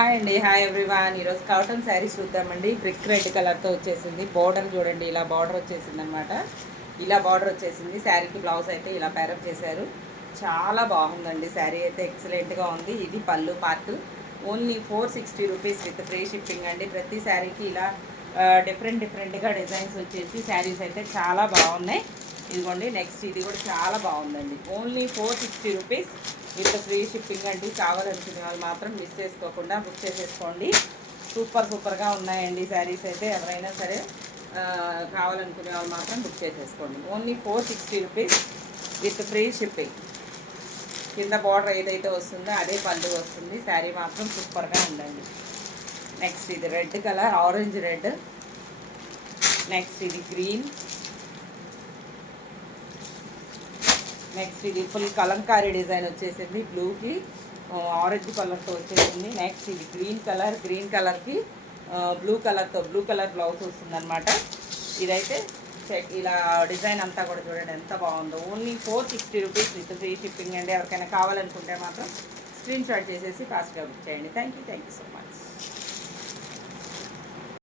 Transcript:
Hi అండి, hi everyone. ఈరోజు cotton saris చూద్దామండి. బ్రిక్ రెడ్ కలర్తో వచ్చేసింది. బార్డర్ చూడండి, ఇలా బార్డర్ వచ్చేసింది అనమాట. ఇలా బార్డర్ వచ్చేసింది. శారీకి బ్లౌజ్ అయితే ఇలా పేరప్ చేశారు. చాలా బాగుందండి. శారీ అయితే ఎక్సలెంట్గా ఉంది. ఇది పళ్ళు part. Only 460 rupees with free shipping అండి. ప్రతి శారీకి ఇలా డిఫరెంట్గా డిజైన్స్ వచ్చేసి శారీస్ అయితే చాలా బాగున్నాయి. ఇదిగోండి, నెక్స్ట్ ఇది కూడా చాలా బాగుందండి. Only 460 rupees with free shipping అండి. కావాలనుకునే వాళ్ళు మాత్రం మిస్ చేసుకోకుండా బుక్ చేసేసుకోండి. సూపర్గా ఉన్నాయండి శారీస్ అయితే. ఎవరైనా సరే కావాలనుకునే వాళ్ళు మాత్రం బుక్ చేసేసుకోండి. Only 460 rupees with free shipping. కింద బార్డర్ ఏదైతే వస్తుందో అదే పళ్ళు వస్తుంది. శారీ మాత్రం సూపర్గా ఉందండి. నెక్స్ట్ ఇది red colour, orange red. Next ఇది గ్రీన్. నెక్స్ట్ ఇది ఫుల్ కలంకారీ డిజైన్ వచ్చేసింది. బ్లూకి ఆరెంజ్ కలర్తో వచ్చేసింది. నెక్స్ట్ ఇది గ్రీన్ కలర్కి బ్లూ కలర్ బ్లౌజ్ వస్తుందన్నమాట. ఇదైతే ఇలా డిజైన్ అంతా కూడా చూడండి ఎంత బాగుందో. Only 460 rupees with free shipping అండి. ఎవరికైనా కావాలనుకుంటే మాత్రం స్క్రీన్ షాట్ చేసేసి ఫాస్ట్గా బుక్ చేయండి. Thank you so much.